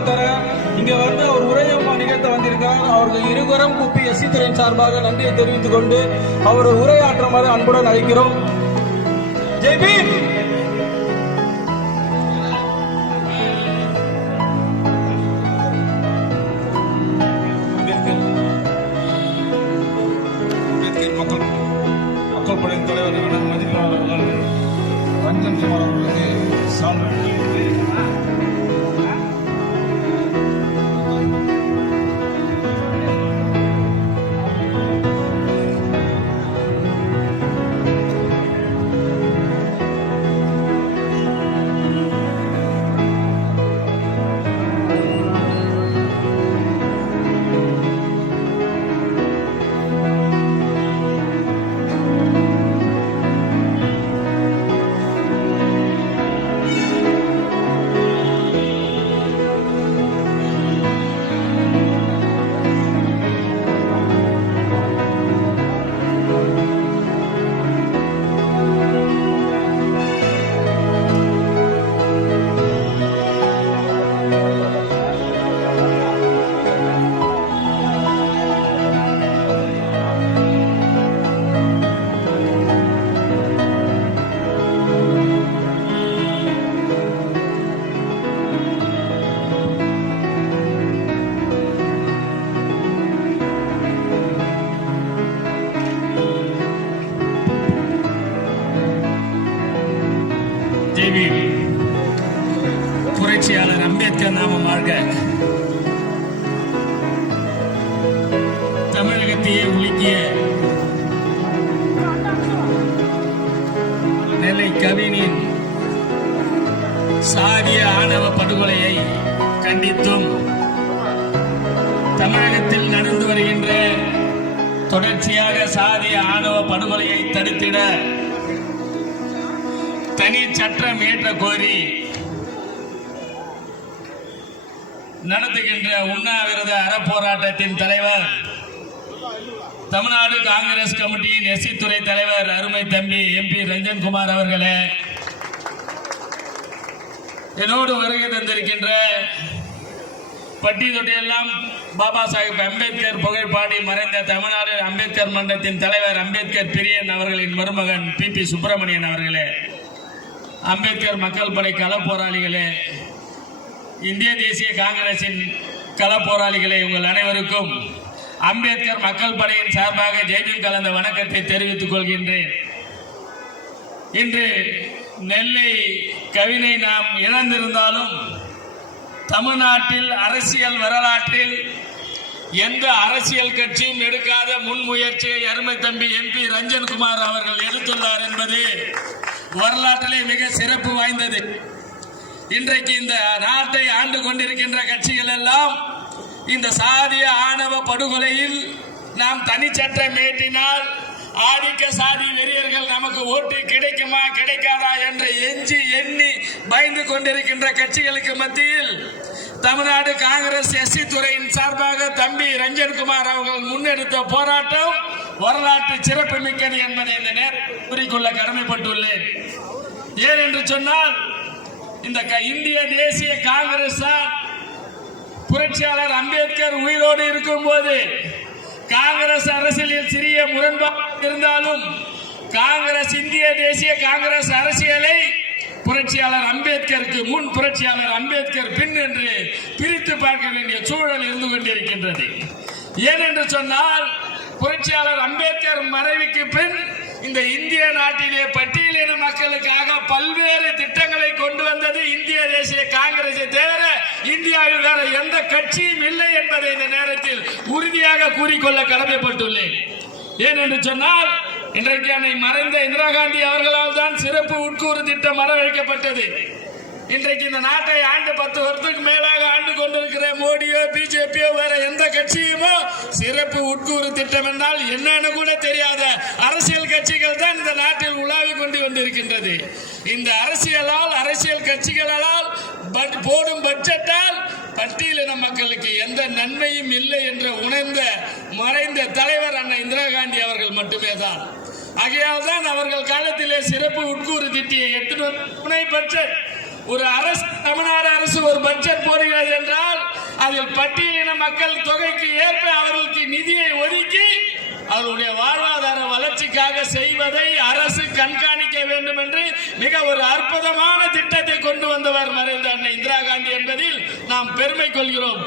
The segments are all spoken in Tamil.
கௌரவம் தர. இங்க வந்து ஒரு உரைய நிகழ்த்த வந்திருக்காங்க அவர்கள் இருகரம் குப்பி எஸ்சி துறையின் சார்பாக நன்றியை தெரிவித்துக் கொண்டு அவர் உரையாற்றுமாறு அன்புடன் அழைக்கிறோம். ஜெய்பி மக்கள் படையின் தலைவர் மதிப்பாளர்கள் ரஞ்சன் குமார் அவர்களுக்கு சால்வெட் அணிவித்து புரட்சியாளர் அம்பேத்கர் நாமம் வாழ்க தமிழகத்தையே உலுக்கிய நெல்லை கவினின் சாதிய ஆணவ படுகொலையை கண்டித்தும் தமிழகத்தில் நடந்து வருகின்ற தொடர்ச்சியாக சாதிய ஆணவ படுகொலையை தடுத்திட தனி சட்டம் இயற்ற கோரி நடத்துகின்ற உண்ணாவிரத அறப்போராட்டத்தின் தலைவர் தமிழ்நாடு காங்கிரஸ் கமிட்டியின் எஸ்சி துறை தலைவர் அருமை தம்பி எம்பி ரஞ்சன்குமார் அவர்களே என்னோடு வருகை தந்திருக்கின்ற பட்டி தொட்டியெல்லாம் பாபா சாஹிப் அம்பேத்கர் புகைப்பாடி மறைந்த தமிழ்நாடு அம்பேத்கர் மன்றத்தின் தலைவர் அம்பேத்கர் பிரியன் அவர்களின் மருமகன் பி பி சுப்பிரமணியன் அவர்களே. அம்பேத்கர் மக்கள் படை கள போராளிகளே இந்திய தேசிய காங்கிரசின் கள போராளிகளே உங்கள் அனைவருக்கும் அம்பேத்கர் மக்கள் படையின் சார்பாக ஜெய்பில் கலந்த வணக்கத்தை தெரிவித்துக் கொள்கின்றேன். இன்று நெல்லை கவினை நாம் இழந்திருந்தாலும் தமிழ்நாட்டில் அரசியல் வரலாற்றில் எந்த அரசியல் கட்சியும் எடுக்காத முன்முயற்சியை அருமை தம்பி எம்பி ரஞ்சன்குமார் அவர்கள் எடுத்துள்ளார் என்பது வரலாற்றிலே மிக சிறப்பு வாய்ந்தது. இன்றைக்கு இந்த நாட்டை ஆண்டு கொண்டிருக்கின்ற கட்சிகள் எல்லாம் இந்த சாதிய ஆணவ படுகொலையில் நாம் தனிச்சட்டம் ஏற்றினால் ஆதிக்க சாதி வெறியர்கள் நமக்கு ஓட்டு கிடைக்குமா கிடைக்காதா என்று எஞ்சி எண்ணி பயந்து கொண்டிருக்கின்ற கட்சிகளுக்கு மத்தியில் தமிழ்நாடு காங்கிரஸ் எஸ்சி துறையின் சார்பாக தம்பி ரஞ்சன்குமார் அவர்கள் முன்னெடுத்த போராட்டம் வரலாற்று சிறப்பு மிக்கது என்பதை இந்த நேர் கூறிக்கொள்ள கடமைப்பட்டுள்ளேன். ஏன் என்று சொன்னால் இந்த க- இந்திய தேசிய காங்கிரஸ் தான் புரட்சியாளர் அம்பேத்கர் உயிரோடு இருக்கும்போது காங்கிரஸ் அரசியலில் சிறிய முரண்பாடு இருந்தாலும் காங்கிரஸ் இந்திய தேசிய காங்கிரஸ் அரசியலை புரட்சியாளர் அம்பேத்கருக்கு முன் புரட்சியாளர் அம்பேத்கர் பின் என்று பிரித்து பார்க்க வேண்டிய சூழல் இருந்து கொண்டிருக்கின்றது. ஏனென்று சொன்னால் புரட்சியாளர் அம்பேத்கர் மறைவுக்கு பின் இந்த இந்திய நாட்டிலே பட்டியலின மக்களுக்காக பல்வேறு திட்டங்களை கொண்டு வந்தது இந்திய தேசிய காங்கிரஸை தவிர இந்தியாவில் வேற எந்த கட்சியும் இல்லை என்பதை இந்த நேரத்தில் உறுதியாக கூறிக்கொள்ள கடமைப்பட்டுள்ளேன். ஏனென்று சொன்னால் இன்றைக்கு அன்னை மறைந்த இந்திரா காந்தி அவர்களால் தான் சிறப்பு உட்கூறு திட்டம் வரவழைக்கப்பட்டது இன்றைக்கு இந்த நாட்டை ஆண்டு பத்து வருஷத்துக்கு மேலாக ஆண்டு கொண்டிருக்கிற மோடியோ பிஜேபியோ வேற எந்த கட்சியுமோ சிறப்பு உட்கூறு திட்டம் என்றால் என்னன்னு கூட தெரியாத அரசியல் கட்சிகள் தான் இந்த நாட்டில் உலாவி கொண்டு வந்திருக்கின்றது. இந்த அரசியலால் அரசியல் கட்சிகளால் பட்- போடும் பட்ஜெட்டால் பட்டியலின மக்களுக்கு எந்த நன்மையும் இல்லை என்று உணர்ந்த மறைந்த தலைவர் அண்ணன் இந்திரா காந்தி அவர்கள் மட்டுமே தான். ஆகையால் தான் அவர்கள் காலத்திலே சிறப்பு உட்கூறு திட்டிய எட்டு துணை பட்ஜெட். ஒரு அரசு தமிழ்நாடு அரசு ஒரு பட்ஜெட் போடுகிறது என்றால் அதில் பட்டியலின மக்கள் தொகைக்கு ஏற்ப அவர்களுக்கு நிதியை ஒதுக்கி அவருடைய வாழ்வாதார வளர்ச்சிக்காக செய்வதை அரசு கண்காணிக்க வேண்டும் என்று மிக ஒரு அற்புதமான திட்டத்தை கொண்டு வந்தவர் மறைந்த அன்னை இந்திரா காந்தி என்பதில் நாம் பெருமை கொள்கிறோம்.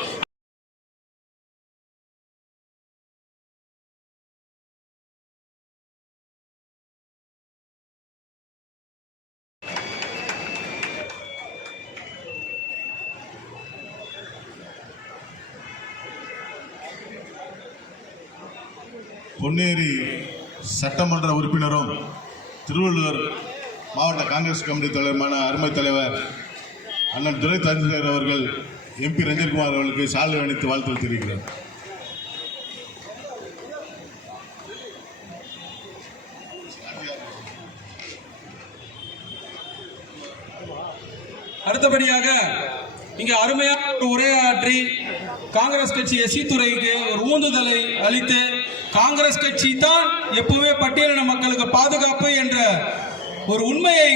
பொன்னேரி சட்டமன்ற உறுப்பினரும் திருவள்ளுவர் மாவட்ட காங்கிரஸ் கமிட்டி தலைவருமான அருமை தலைவர் அண்ணன் துரை தந்திரர் அவர்கள் எம்பி ரஞ்சன்குமார் அவர்களுக்கு சாலை அணித்து வாழ்த்து தெரிவிக்கிறார் அடுத்தபடியாக இங்கே அருமையான ஒரு உரையாற்றி காங்கிரஸ் கட்சி எஸ்சி துறைக்கு ஒரு ஊந்துதலை அளித்து காங்கிரஸ் கட்சி தான் எப்பவுமே பட்டியலின மக்களுக்கு பாதுகாப்பு என்ற ஒரு உண்மையை